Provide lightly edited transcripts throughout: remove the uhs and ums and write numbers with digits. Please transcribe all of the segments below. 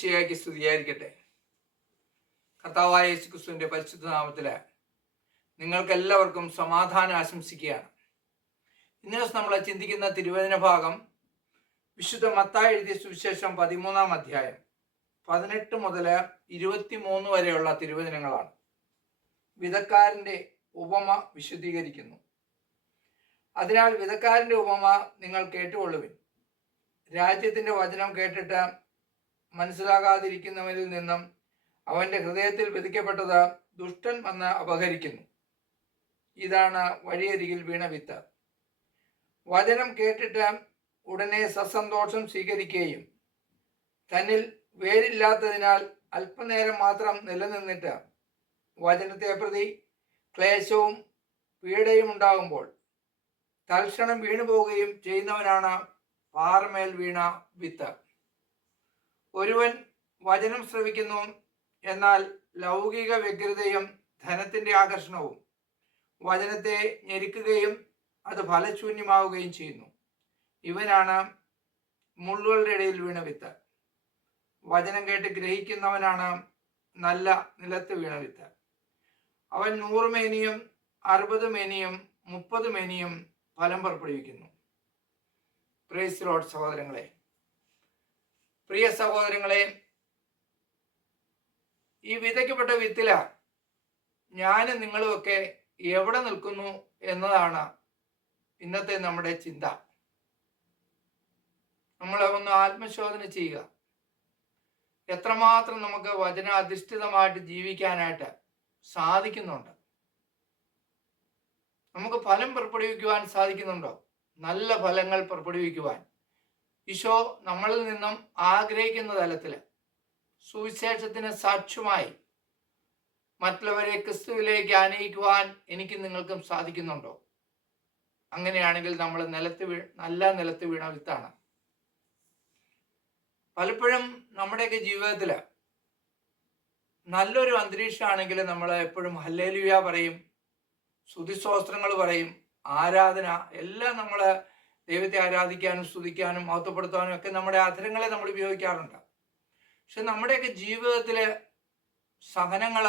ഈശോമിശിഹായ്ക്ക് സ്തുതിയായിരിക്കട്ടെ. കർത്താവായ യേശുക്രിസ്തുവിന്റെ പരിശുദ്ധ നാമത്തില് നിങ്ങൾക്കെല്ലാവർക്കും സമാധാനം ആശംസിക്കുകയാണ്. ഇന്ന് ദിവസം നമ്മൾ ചിന്തിക്കുന്ന തിരുവചന ഭാഗം വിശുദ്ധ മത്തായി എഴുതിയ സുവിശേഷം 13-ാം അധ്യായം 18 മുതൽ 23 വരെയുള്ള തിരുവചനങ്ങളാണ്. വിതക്കാരന്റെ ഉപമ വിശദീകരിക്കുന്നു. അതിനാൽ വിതക്കാരന്റെ ഉപമ നിങ്ങൾ കേട്ടുകൊള്ളുവിൻ. രാജ്യത്തിന്റെ വചനം കേട്ടിട്ട് മനസ്സിലാകാതിരിക്കുന്നവരിൽ നിന്നും അവന്റെ ഹൃദയത്തിൽ വിധിക്കപ്പെട്ടത് ദുഷ്ടൻ വന്ന് അപഹരിക്കുന്നു. ഇതാണ് വഴിയരികിൽ വീണ വിത്ത്. വചനം കേട്ടിട്ട് ഉടനെ സസന്തോഷം സ്വീകരിക്കുകയും തന്നിൽ വേരില്ലാത്തതിനാൽ അല്പനേരം മാത്രം നിലനിന്നിട്ട് വചനത്തെ പ്രതി ക്ലേശവും പീഡയും ഉണ്ടാകുമ്പോൾ തൽക്ഷണം വീണുപോവുകയും ചെയ്യുന്നവനാണ് പാറമേൽ വീണ വിത്ത്. ഒരുവൻ വചനം ശ്രവിക്കുന്നു, എന്നാൽ ലൗകിക വ്യഗ്രതയും ധനത്തിന്റെ ആകർഷണവും വചനത്തെ ഞെരുക്കുകയും അത് ഫലശൂന്യമാവുകയും ചെയ്യുന്നു. ഇവനാണ് മുള്ളുകളുടെ ഇടയിൽ വീണ വിത്ത്. വചനം കേട്ട് ഗ്രഹിക്കുന്നവനാണ് നല്ല നിലത്ത് വീണ വിത്ത്. അവൻ 100 മേനിയും 60 മേനിയും 30 മേനിയും ഫലം പുറപ്പെടുവിക്കുന്നു. Praise Lord. സഹോദരങ്ങളെ, പ്രിയ സഹോദരങ്ങളെ, ഈ വിതയ്ക്കപ്പെട്ട വിത്തില ഞാനും നിങ്ങളുമൊക്കെ എവിടെ നിൽക്കുന്നു എന്നതാണ് ഇന്നത്തെ നമ്മുടെ ചിന്ത. നമ്മൾ ഒന്ന് ആത്മശോധന ചെയ്യുക. എത്രമാത്രം നമുക്ക് വചനാധിഷ്ഠിതമായിട്ട് ജീവിക്കാനായിട്ട് സാധിക്കുന്നുണ്ട്? നമുക്ക് ഫലം പുറപ്പെടുവിക്കുവാൻ സാധിക്കുന്നുണ്ടോ? നല്ല ഫലങ്ങൾ പുറപ്പെടുവിക്കുവാൻ ഈശോ നമ്മളിൽ നിന്നും ആഗ്രഹിക്കുന്ന തലത്തിൽ സുവിശേഷത്തിന് സാക്ഷ്യമായി മറ്റുള്ളവരെ ക്രിസ്തുവിലേക്ക് ആനയിക്കുവാൻ എനിക്ക് നിങ്ങൾക്കും സാധിക്കുന്നുണ്ടോ? അങ്ങനെയാണെങ്കിൽ നമ്മൾ നല്ല നിലത്ത് വീണ വിത്താണ്. പലപ്പോഴും നമ്മുടെയൊക്കെ ജീവിതത്തിൽ നല്ലൊരു അന്തരീക്ഷമാണെങ്കിൽ നമ്മൾ എപ്പോഴും ഹല്ലേലൂയ പറയും, സ്തുതിസ്തോത്രങ്ങൾ പറയും, ആരാധന എല്ലാം നമ്മൾ ദൈവത്തെ ആരാധിക്കാനും സ്തുതിക്കാനും മഹത്വപ്പെടുത്താനും ഒക്കെ നമ്മുടെ അധരങ്ങളെ നമ്മൾ ഉപയോഗിക്കാറുണ്ട്. പക്ഷെ നമ്മുടെയൊക്കെ ജീവിതത്തിൽ സഹനങ്ങൾ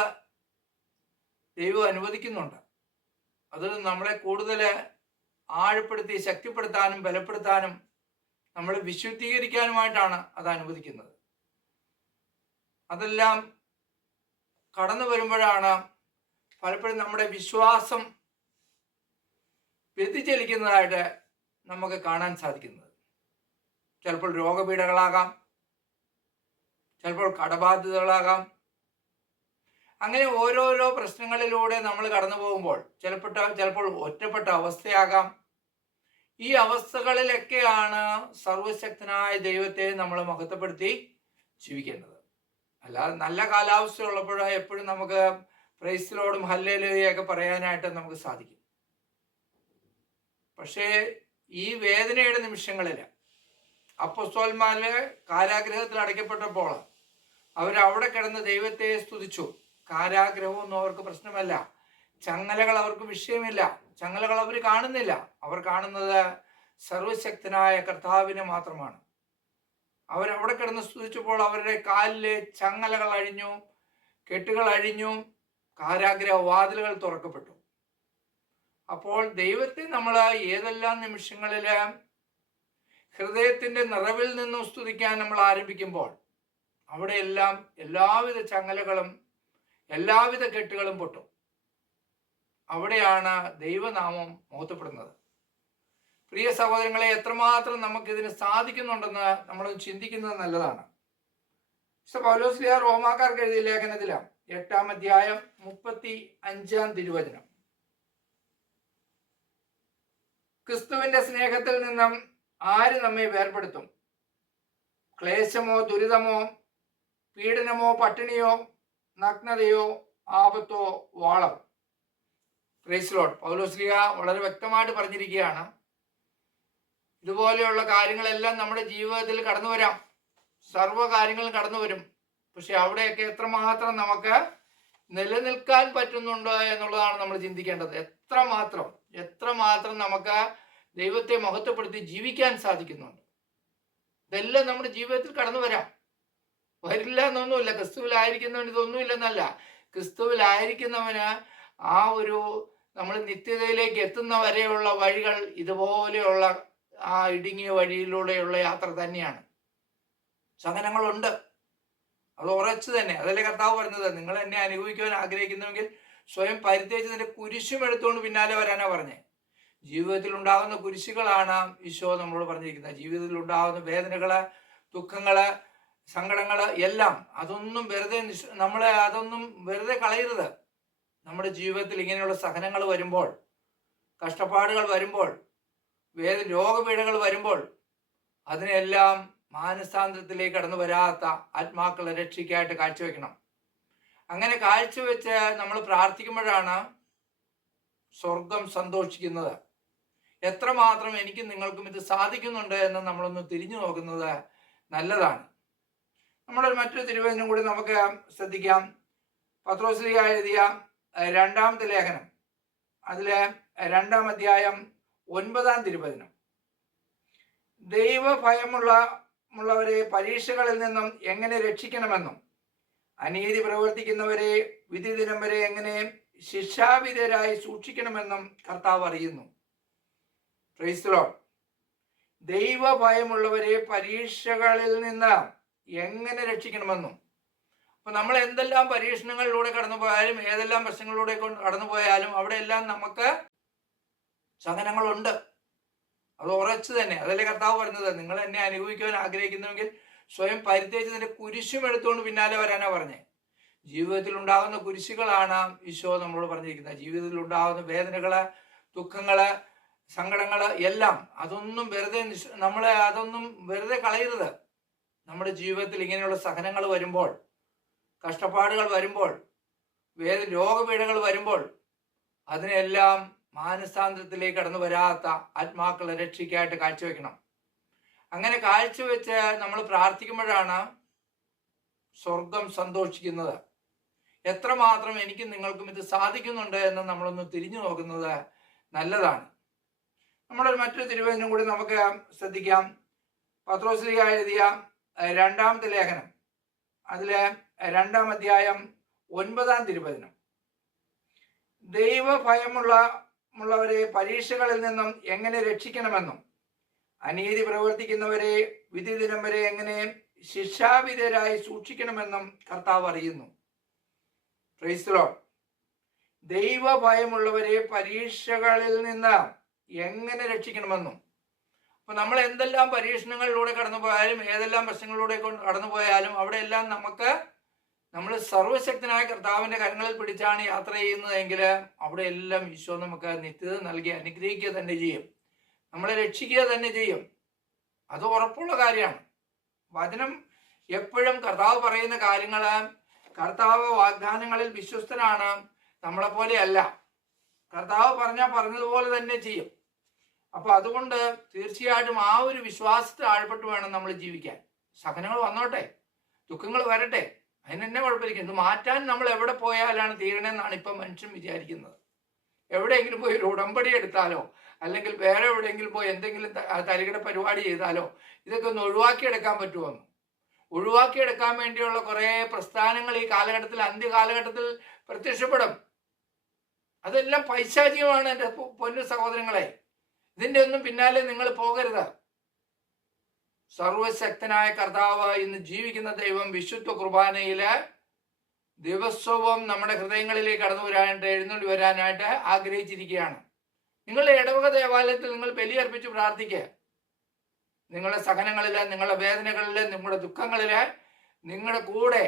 ദൈവം അനുവദിക്കുന്നുണ്ട്. അത് നമ്മളെ കൂടുതൽ ആഴപ്പെടുത്തി ശക്തിപ്പെടുത്താനും ബലപ്പെടുത്താനും നമ്മൾ വിശുദ്ധീകരിക്കാനുമായിട്ടാണ് അത് അനുവദിക്കുന്നത്. അതെല്ലാം കടന്നു വരുമ്പോഴാണ് പലപ്പോഴും നമ്മുടെ വിശ്വാസം വ്യതിചലിക്കുന്നതായിട്ട് നമുക്ക് കാണാൻ സാധിക്കുന്നത്. ചിലപ്പോൾ രോഗപീഠകളാകാം, ചിലപ്പോൾ കടബാധ്യതകളാകാം. അങ്ങനെ ഓരോരോ പ്രശ്നങ്ങളിലൂടെ നമ്മൾ കടന്നു പോകുമ്പോൾ ചിലപ്പോൾ ഒറ്റപ്പെട്ട അവസ്ഥയാകാം. ഈ അവസ്ഥകളിലൊക്കെയാണ് സർവശക്തനായ ദൈവത്തെ നമ്മൾ മഹത്വപ്പെടുത്തി ജീവിക്കേണ്ടത്. അല്ലാതെ നല്ല കാലാവസ്ഥ ഉള്ളപ്പോൾ എപ്പോഴും നമുക്ക് പ്രൈസ് ലോർഡും ഹല്ലേലൂയയൊക്കെ പറയാനായിട്ട് നമുക്ക് സാധിക്കും. പക്ഷേ ഈ വേദനയുടെ നിമിഷങ്ങളിൽ അപ്പോസ്തലന്മാര് കാരാഗ്രഹത്തിൽ അടയ്ക്കപ്പെട്ടപ്പോൾ അവരവിടെ കിടന്ന് ദൈവത്തെ സ്തുതിച്ചു. കാരാഗ്രഹമൊന്നും അവർക്ക് പ്രശ്നമല്ല, ചങ്ങലകൾ അവർക്ക് വിഷയമില്ല, ചങ്ങലകൾ അവർ കാണുന്നില്ല. അവർ കാണുന്നത് സർവശക്തനായ കർത്താവിനെ മാത്രമാണ്. അവരവിടെ കിടന്ന് സ്തുതിച്ചപ്പോൾ അവരുടെ കാലിലെ ചങ്ങലകൾ അഴിഞ്ഞു, കെട്ടുകൾ അഴിഞ്ഞു, കാരാഗ്രഹ വാതിലുകൾ തുറക്കപ്പെട്ടു. അപ്പോൾ ദൈവത്തെ നമ്മൾ ഏതെല്ലാം നിമിഷങ്ങളിൽ ഹൃദയത്തിന്റെ നിറവിൽ നിന്നും സ്തുതിക്കാൻ നമ്മൾ ആരംഭിക്കുമ്പോൾ അവിടെയെല്ലാം എല്ലാവിധ ചങ്ങലകളും എല്ലാവിധ കെട്ടുകളും പൊട്ടും. അവിടെയാണ് ദൈവനാമം മഹത്വപ്പെടുന്നത്. പ്രിയ സഹോദരങ്ങളെ, എത്രമാത്രം നമുക്കിതിന് സാധിക്കുന്നുണ്ടെന്ന് നമ്മൾ ചിന്തിക്കുന്നത് നല്ലതാണ്. പൗലോസ് റോമാക്കാർക്ക് എഴുതിയ ലേഖനത്തിലാണ് 8-ാം അധ്യായം 35-ാം തിരുവചനം. ക്രിസ്തുവിന്റെ സ്നേഹത്തിൽ നിന്നും ആര് നമ്മെ വേർപെടുത്തും? ക്ലേശമോ, ദുരിതമോ, പീഡനമോ, പട്ടിണിയോ, നഗ്നതയോ, ആപത്തോ, വാളോ? Praise Lord. പൗലോസ് വളരെ വ്യക്തമായിട്ട് പറഞ്ഞിരിക്കുകയാണ്, ഇതുപോലെയുള്ള കാര്യങ്ങളെല്ലാം നമ്മുടെ ജീവിതത്തിൽ കടന്നു വരാം, സർവ്വ കാര്യങ്ങളും കടന്നു വരും. പക്ഷെ അവിടെയൊക്കെ എത്രമാത്രം നമുക്ക് നിലനിൽക്കാൻ പറ്റുന്നുണ്ട് എന്നുള്ളതാണ് നമ്മൾ ചിന്തിക്കേണ്ടത്. എത്രമാത്രം നമുക്ക് ദൈവത്തെ മഹത്വപ്പെടുത്തി ജീവിക്കാൻ സാധിക്കുന്നുണ്ട്. ഇതെല്ലാം നമ്മുടെ ജീവിതത്തിൽ കടന്നു വരാം. വരില്ല എന്നൊന്നുമില്ല. ക്രിസ്തുവിലായിരിക്കുന്നവന് ഇതൊന്നുമില്ലെന്നല്ല. ക്രിസ്തുവിലായിരിക്കുന്നവന് ആ ഒരു നമ്മൾ നിത്യതയിലേക്ക് എത്തുന്ന വരെയുള്ള വഴികൾ ഇതുപോലെയുള്ള ആ ഇടുങ്ങിയ വഴിയിലൂടെയുള്ള യാത്ര തന്നെയാണ്. സഹനങ്ങളുണ്ട്, അത് ഉറച്ചു തന്നെ. അതല്ലേ കർത്താവ് പറഞ്ഞത്, നിങ്ങൾ എന്നെ അനുഭവിക്കുവാൻ ആഗ്രഹിക്കുന്നുവെങ്കിൽ സ്വയം പരിത്യജിച്ച് നിന്റെ കുരിശും എടുത്തുകൊണ്ട് പിന്നാലെ വരാനാ പറഞ്ഞേ. ജീവിതത്തിൽ ഉണ്ടാകുന്ന കുരിശുകളാണ് ഈശോ നമ്മളോട് പറഞ്ഞിരിക്കുന്നത്. ജീവിതത്തിൽ ഉണ്ടാകുന്ന വേദനകള്, ദുഃഖങ്ങള്, സങ്കടങ്ങള് എല്ലാം അതൊന്നും വെറുതെ അതൊന്നും വെറുതെ കളയരുത്. നമ്മുടെ ജീവിതത്തിൽ ഇങ്ങനെയുള്ള സഹനങ്ങൾ വരുമ്പോൾ, കഷ്ടപ്പാടുകൾ വരുമ്പോൾ, രോഗപീഠകൾ വരുമ്പോൾ അതിനെല്ലാം മാനസാന്തരത്തിലേക്ക് കടന്നു വരാത്ത ആത്മാക്കളെ രക്ഷയ്ക്കായിട്ട് കാഴ്ചവെക്കണം. അങ്ങനെ കാഴ്ചവെച്ച് നമ്മൾ പ്രാർത്ഥിക്കുമ്പോഴാണ് സ്വർഗം സന്തോഷിക്കുന്നത്. എത്രമാത്രം എനിക്കും നിങ്ങൾക്കും ഇത് സാധിക്കുന്നുണ്ട് എന്ന് നമ്മളൊന്ന് തിരിഞ്ഞു നോക്കുന്നത് നല്ലതാണ്. നമ്മളൊരു മറ്റൊരു തിരുവചനം കൂടി നമുക്ക് ശ്രദ്ധിക്കാം. പത്രോസ്ലീഹ എഴുതിയ രണ്ടാമത്തെ ലേഖനം, അതിലെ 2-ാം അധ്യായം 9-ാം തിരുവചനം. ദൈവഭയമുള്ളവരെ പരീക്ഷകളിൽ നിന്നും എങ്ങനെ രക്ഷിക്കണമെന്നും അനീതി പ്രവർത്തിക്കുന്നവരെ വിധി ദിനം വരെ എങ്ങനെ ശിക്ഷാവിധേയരായി സൂക്ഷിക്കണമെന്നും കർത്താവ് അറിയുന്നു. Praise the Lord. ദൈവഭയമുള്ളവരെ പരീക്ഷകളിൽ നിന്ന് എങ്ങനെ രക്ഷിക്കണമെന്നും. അപ്പൊ നമ്മൾ എന്തെല്ലാം പരീക്ഷണങ്ങളിലൂടെ കടന്നു പോയാലും, ഏതെല്ലാം പ്രശ്നങ്ങളിലൂടെ കടന്നു പോയാലും അവിടെ എല്ലാം നമുക്ക് സഹനങ്ങളുണ്ട്, അത് ഉറച്ചു തന്നെ. അതല്ലേ കർത്താവ് പറഞ്ഞത്, നിങ്ങൾ എന്നെ അനുഭവിക്കുവാൻ ആഗ്രഹിക്കുന്നുവെങ്കിൽ സ്വയം പരിത്യജിച്ച് നിന്റെ കുരിശും എടുത്തുകൊണ്ട് പിന്നാലെ വരാനാ പറഞ്ഞേ. ജീവിതത്തിൽ ഉണ്ടാകുന്ന കുരിശുകളാണ് ഈശോ നമ്മളോട് പറഞ്ഞിരിക്കുന്നത്. ജീവിതത്തിൽ ഉണ്ടാകുന്ന വേദനകള്, ദുഃഖങ്ങള്, സങ്കടങ്ങള് എല്ലാം അതൊന്നും വെറുതെ കളയരുത്. നമ്മുടെ ജീവിതത്തിൽ ഇങ്ങനെയുള്ള സഹനങ്ങൾ വരുമ്പോൾ, കഷ്ടപ്പാടുകൾ വരുമ്പോൾ, രോഗപീഠകൾ വരുമ്പോൾ അതിനെല്ലാം മാനസാന്തരത്തിലേക്ക് കടന്നു വരാത്ത ആത്മാക്കളെ രക്ഷയ്ക്കായിട്ട് കാഴ്ചവെക്കണം. അങ്ങനെ കാഴ്ചവെച്ച് നമ്മൾ പ്രാർത്ഥിക്കുമ്പോഴാണ് സ്വർഗം സന്തോഷിക്കുന്നത്. എത്രമാത്രം എനിക്കും നിങ്ങൾക്കും ഇത് സാധിക്കുന്നുണ്ട് എന്ന് നമ്മളൊന്ന് തിരിഞ്ഞു നോക്കുന്നത് നല്ലതാണ്. നമ്മളൊരു മറ്റൊരു തിരുവചനം കൂടി നമുക്ക് ശ്രദ്ധിക്കാം. പത്രോസ്ലീഹ എഴുതിയ 2-ാമത്തെ ലേഖനം, അതിലെ 2-ാം അധ്യായം 9-ാം തിരുവചനം. ദൈവഭയമുള്ളവരെ പരീക്ഷകളിൽ നിന്നും എങ്ങനെ രക്ഷിക്കണമെന്നും അനീതി പ്രവർത്തിക്കുന്നവരെ വിധി ദിനം വരെ എങ്ങനെ ശിക്ഷാവിധേയരായി സൂക്ഷിക്കണമെന്നും കർത്താവ് അറിയുന്നു. Praise the Lord. ദൈവഭയമുള്ളവരെ പരീക്ഷകളിൽ നിന്ന് എങ്ങനെ രക്ഷിക്കണമെന്നും. അപ്പൊ നമ്മൾ എന്തെല്ലാം പരീക്ഷണങ്ങളിലൂടെ കടന്നു പോയാലും, ഏതെല്ലാം പ്രശ്നങ്ങളിലൂടെ കടന്നു പോയാലും അവിടെ എല്ലാം നമ്മൾ സർവശക്തനായ കർത്താവിന്റെ കരങ്ങളിൽ പിടിച്ചാണ് യാത്ര ചെയ്യുന്നതെങ്കിൽ അവിടെ എല്ലാം ഈശോ നമുക്ക് നിത്യത നൽകി അനുഗ്രഹിക്കുക തന്നെ ചെയ്യും, നമ്മളെ രക്ഷിക്കുക തന്നെ ചെയ്യും. അത് ഉറപ്പുള്ള കാര്യമാണ്. വചനം എപ്പോഴും കർത്താവ് പറയുന്ന കാര്യങ്ങള്, കർത്താവ് വാഗ്ദാനങ്ങളിൽ വിശ്വസ്തനാണ്. നമ്മളെ പോലെ അല്ല. കർത്താവ് പറഞ്ഞതുപോലെ തന്നെ ചെയ്യും. അപ്പൊ അതുകൊണ്ട് തീർച്ചയായിട്ടും ആ ഒരു വിശ്വാസത്തിൽ ആഴപ്പെട്ട് വേണം നമ്മൾ ജീവിക്കാൻ. സഹനങ്ങൾ വന്നോട്ടെ, ദുഃഖങ്ങൾ വരട്ടെ, അതിനെന്നെ കുഴപ്പമില്ല. ഇത് മാറ്റാൻ നമ്മൾ എവിടെ പോയാലാണ് തീരണമെന്നാണ് ഇപ്പം മനുഷ്യൻ വിചാരിക്കുന്നത്. എവിടെയെങ്കിലും പോയി ഒരു ഉടമ്പടി എടുത്താലോ, അല്ലെങ്കിൽ വേറെ എവിടെയെങ്കിലും പോയി എന്തെങ്കിലും തരികിട പരിപാടി ചെയ്താലോ ഇതൊക്കെ ഒന്ന് ഒഴിവാക്കിയെടുക്കാൻ പറ്റുമെന്ന്. ഒഴിവാക്കിയെടുക്കാൻ വേണ്ടിയുള്ള കുറെ പ്രസ്ഥാനങ്ങൾ ഈ കാലഘട്ടത്തിൽ, അന്ത്യകാലഘട്ടത്തിൽ പ്രത്യക്ഷപ്പെടും. അതെല്ലാം പൈശാചികമാണ് എൻ്റെ പൊന്നു സഹോദരങ്ങളെ. ഇതിൻ്റെ ഒന്നും പിന്നാലെ നിങ്ങൾ പോകരുത്. സർവശക്തനായ കർത്താവ്, ഇന്ന് ജീവിക്കുന്ന ദൈവം വിശുദ്ധ കുർബാനയില് ദിവസവും നമ്മുടെ ഹൃദയങ്ങളിലേക്ക് കടന്നു വരാനായിട്ട്, എഴുന്നള്ളി വരാനായിട്ട് ആഗ്രഹിച്ചിരിക്കുകയാണ്. നിങ്ങളുടെ ഇടവക ദേവാലയത്തിൽ നിങ്ങൾ ബലിയർപ്പിച്ച് പ്രാർത്ഥിക്കുക. നിങ്ങളുടെ സഹനങ്ങളില്, നിങ്ങളുടെ വേദനകളില്, നിങ്ങളുടെ ദുഃഖങ്ങളില് നിങ്ങളുടെ കൂടെ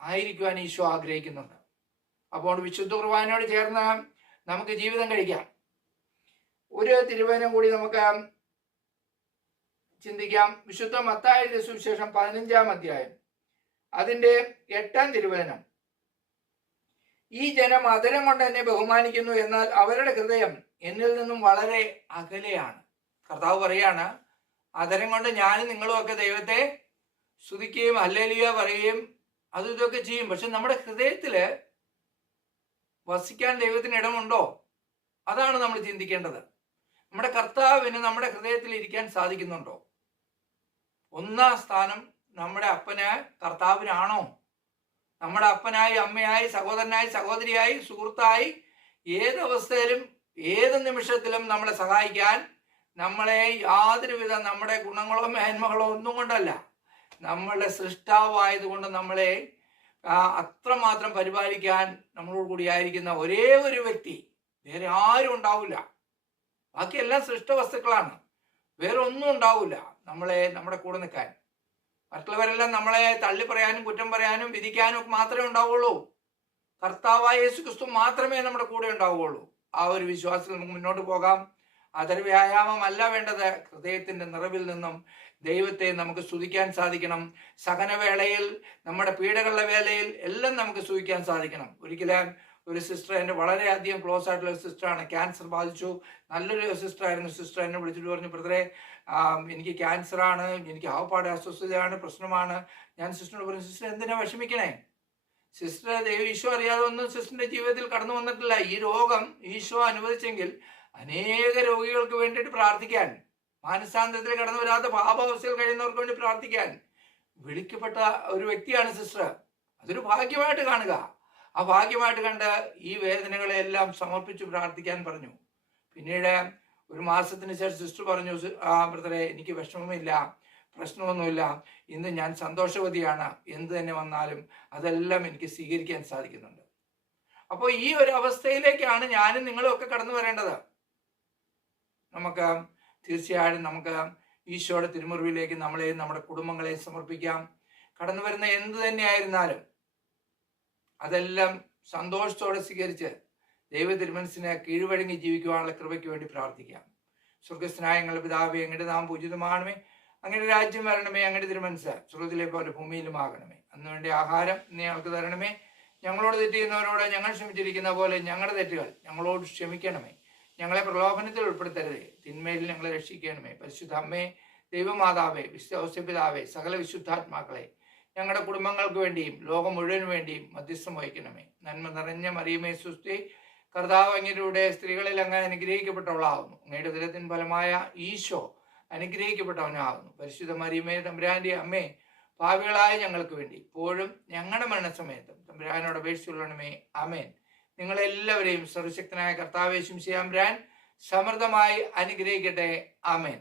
ആയിരിക്കുവാൻ ഈശോ ആഗ്രഹിക്കുന്നുണ്ട്. അപ്പോൾ വിശുദ്ധ കുർബാനയോട് ചേർന്ന് നമുക്ക് ജീവിതം കഴിക്കാം. ഒരു തിരുവചനം കൂടി നമുക്ക് ചിന്തിക്കാം. വിശുദ്ധ മത്തായിയുടെ സുവിശേഷം 15-ാം അധ്യായം, അതിന്റെ 8-ാം തിരുവചനം. ഈ ജനം അധരം കൊണ്ട് എന്നെ ബഹുമാനിക്കുന്നു, എന്നാൽ അവരുടെ ഹൃദയം എന്നിൽ നിന്നും വളരെ അകലെയാണ്. കർത്താവ് പറയാണ്, അധരം കൊണ്ട് ഞാനും നിങ്ങളും ഒക്കെ ദൈവത്തെ സ്തുതിക്കുകയും ഹല്ലേലൂയ പറയുകയും അതും ഇതൊക്കെ ചെയ്യും. പക്ഷെ നമ്മുടെ ഹൃദയത്തില് വസിക്കാൻ ദൈവത്തിന് ഇടമുണ്ടോ? അതാണ് നമ്മൾ ചിന്തിക്കേണ്ടത്. നമ്മുടെ കർത്താവിന് നമ്മുടെ ഹൃദയത്തിൽ ഇരിക്കാൻ സാധിക്കുന്നുണ്ടോ? 1-ാം സ്ഥാനം നമ്മുടെ അപ്പന് കർത്താവിനാണോ? നമ്മുടെ അപ്പനായി, അമ്മയായി, സഹോദരനായി, സഹോദരിയായി, സുഹൃത്തായി, ഏതവസ്ഥയിലും ഏത് നിമിഷത്തിലും നമ്മളെ സഹായിക്കാൻ, നമ്മളെ യാതൊരുവിധ നമ്മുടെ ഗുണങ്ങളോ മേന്മകളോ ഒന്നും കൊണ്ടല്ല, നമ്മളുടെ സൃഷ്ടാവായതുകൊണ്ട് നമ്മളെ അത്രമാത്രം പരിപാലിക്കാൻ നമ്മളോട് കൂടിയായിരിക്കുന്ന ഒരേ ഒരു വ്യക്തി വേറെ ആരും ഉണ്ടാവില്ല. ബാക്കിയെല്ലാം സൃഷ്ടവസ്തുക്കളാണ്. വേറെ ഒന്നും ഉണ്ടാവില്ല നമ്മുടെ കൂടെ നിൽക്കാൻ. മറ്റുള്ളവരെല്ലാം നമ്മളെ തള്ളി പറയാനും കുറ്റം പറയാനും വിധിക്കാനും മാത്രമേ ഉണ്ടാവുള്ളൂ. കർത്താവായ യേശു ക്രിസ്തു മാത്രമേ നമ്മുടെ കൂടെ ഉണ്ടാവുകയുള്ളൂ. ആ ഒരു വിശ്വാസത്തിൽ നമുക്ക് മുന്നോട്ട് പോകാം. അതൊരു വ്യായാമമല്ല വേണ്ടത്. ഹൃദയത്തിന്റെ നിറവിൽ നിന്നും ദൈവത്തെ നമുക്ക് സ്തുതിക്കാൻ സാധിക്കണം. സഹനവേളയിൽ, നമ്മുടെ പീഡകളുടെ വേളയിൽ എല്ലാം നമുക്ക് സ്തുതിക്കാൻ സാധിക്കണം. ഒരിക്കലും ഒരു സിസ്റ്റർ, എൻ്റെ വളരെയധികം ക്ലോസ് ആയിട്ടുള്ള ഒരു സിസ്റ്ററാണ്, ക്യാൻസർ ബാധിച്ചു. നല്ലൊരു സിസ്റ്റർ ആയിരുന്നു. സിസ്റ്റർ എന്നെ വിളിച്ചിട്ട് പറഞ്ഞു, ബ്രദറെ എനിക്ക് ക്യാൻസറാണ്, എനിക്ക് ആവപ്പാടെ അസ്വസ്ഥതയാണ്, പ്രശ്നമാണ്. ഞാൻ സിസ്റ്ററിനോട് പറഞ്ഞു, സിസ്റ്റർ എന്തിനാ വിഷമിക്കണേ? സിസ്റ്റർ ഈശോ അറിയാതെ ഒന്നും സിസ്റ്ററിന്റെ ജീവിതത്തിൽ കടന്നു വന്നിട്ടില്ല. ഈ രോഗം ഈശോ അനുവദിച്ചെങ്കിൽ അനേക രോഗികൾക്ക് വേണ്ടിയിട്ട് പ്രാർത്ഥിക്കാൻ, മാനസാന്തരത്തിൽ കടന്നു വരാത്ത പാപാവസ്ഥയിൽ കഴിയുന്നവർക്ക് വേണ്ടി പ്രാർത്ഥിക്കാൻ വിളിക്കപ്പെട്ട ഒരു വ്യക്തിയാണ് സിസ്റ്റർ. അതൊരു ഭാഗ്യമായിട്ട് കാണുക. ആ ഭാഗ്യമായിട്ട് കണ്ട് ഈ വേദനകളെല്ലാം സമർപ്പിച്ച് പ്രാർത്ഥിക്കാൻ പറഞ്ഞു. പിന്നീട് ഒരു മാസത്തിന് ശേഷം സിസ്റ്റർ പറഞ്ഞു, ബ്രദറെ എനിക്ക് വിഷമമില്ല, പ്രശ്നമൊന്നുമില്ല, ഇന്ന് ഞാൻ സന്തോഷവതിയാണ്, എന്ത് തന്നെ വന്നാലും അതെല്ലാം എനിക്ക് സ്വീകരിക്കാൻ സാധിക്കുന്നുണ്ട്. അപ്പോൾ ഈ ഒരു അവസ്ഥയിലേക്കാണ് ഞാനും നിങ്ങളും ഒക്കെ കടന്നു വരേണ്ടത്. നമുക്ക് തീർച്ചയായും നമുക്ക് ഈശോയുടെ തിരുമുറിവിലേക്ക് നമ്മളെയും നമ്മുടെ കുടുംബങ്ങളെയും സമർപ്പിക്കാം. കടന്നു വരുന്ന എന്ത് തന്നെയായിരുന്നാലും അതെല്ലാം സന്തോഷത്തോടെ സ്വീകരിച്ച് ദൈവ തിരുമനസ്സിനെ കീഴ്വഴങ്ങി ജീവിക്കുവാനുള്ള കൃപയ്ക്ക് വേണ്ടി പ്രാർത്ഥിക്കാം. സ്വർഗസ്ഥനായ ഞങ്ങളുടെ പിതാവേ, അങ്ങയുടെ നാമം പൂജിതമാണമേ, അങ്ങയുടെ രാജ്യം വരണമേ, അങ്ങയുടെ തിരുമനസ്സ് സ്വർഗത്തിലെ പോലെ ഭൂമിയിലും ആകണമേ. അന്ന് വേണ്ട ആഹാരം ഇന്ന് ഞങ്ങൾക്ക് തരണമേ. ഞങ്ങളോട് തെറ്റ് ചെയ്യുന്നവരോട് ഞങ്ങൾ ക്ഷമിച്ചിരിക്കുന്ന പോലെ ഞങ്ങളുടെ തെറ്റുകൾ ഞങ്ങളോട് ക്ഷമിക്കണമേ. ഞങ്ങളെ പ്രലോഭനത്തിൽ ഉൾപ്പെടുത്തരുതേ, തിന്മയിൽ ഞങ്ങളെ രക്ഷിക്കണമേ. പരിശുദ്ധ അമ്മേ, ദൈവമാതാവേ, വിശുദ്ധ പിതാവേ, സകല വിശുദ്ധാത്മാക്കളെ ഞങ്ങളുടെ കുടുംബങ്ങൾക്ക് വേണ്ടിയും ലോകം മുഴുവന് വേണ്ടിയും മധ്യസ്ഥം വഹിക്കണമേ. നന്മ നിറഞ്ഞ മറിയമേ സുസ്തി, കർത്താവ് അങ്ങയുടെ സ്ത്രീകളിൽ അങ്ങ് അനുഗ്രഹിക്കപ്പെട്ടവളാകുന്നു. അങ്ങയുടെ ഉദരത്തിൻ ഫലമായ ഈശോ അനുഗ്രഹിക്കപ്പെട്ടവനാകുന്നു. പരിശുദ്ധ മറിയമേ, തമ്പുരാന്റെ അമ്മേ, പാപികളായ ഞങ്ങൾക്ക് വേണ്ടി ഇപ്പോഴും ഞങ്ങളുടെ മരണസമയത്തും തമ്പുരാനോട് അപേക്ഷിച്ചുകൊള്ളണമേ. ആമേൻ. നിങ്ങളെല്ലാവരെയും സർവശക്തനായ കർത്താവേ ശംസിയാമ്പുരാൻ സമൃദ്ധമായി അനുഗ്രഹിക്കട്ടെ. ആമേൻ.